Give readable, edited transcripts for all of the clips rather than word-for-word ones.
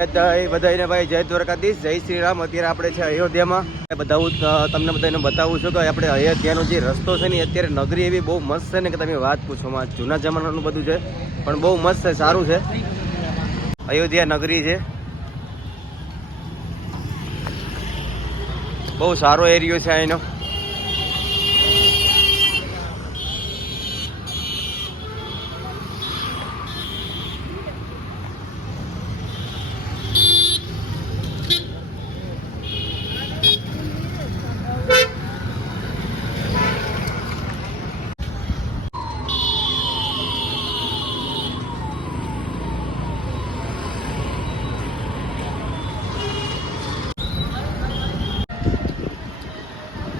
બધાને ભાઈ જય દ્વારકાધીશ, જય શ્રી રામ। અત્યારે આપણે છે અયોધ્યામાં। તમને બધાને બતાવું છું કે આપણે અયોધ્યાનો જે રસ્તો છે ને અત્યારે નગરી એવી બહુ મસ્ત છે ને કે તમે વાત પૂછો માં। જૂના જમાનાનું બધું છે પણ બહુ મસ્ત છે, સારું છે। અયોધ્યા નગરી છે, બહુ સારો એરિયો છે અહીંનો।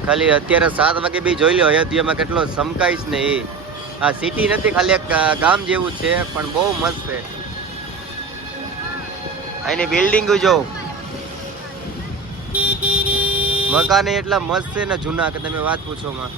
ખાલી અત્યારે 7 વાગે બી જોઈ લો અયોધ્યામાં કેટલો સમકાઈશ ને એ આ સિટી નથી, ખાલી એક ગામ જેવું છે પણ બહુ મસ્ત છે। અહીંની બિલ્ડિંગ જો, મકાન એટલા મસ્ત છે ને જૂના કે તમે વાત પૂછો માં।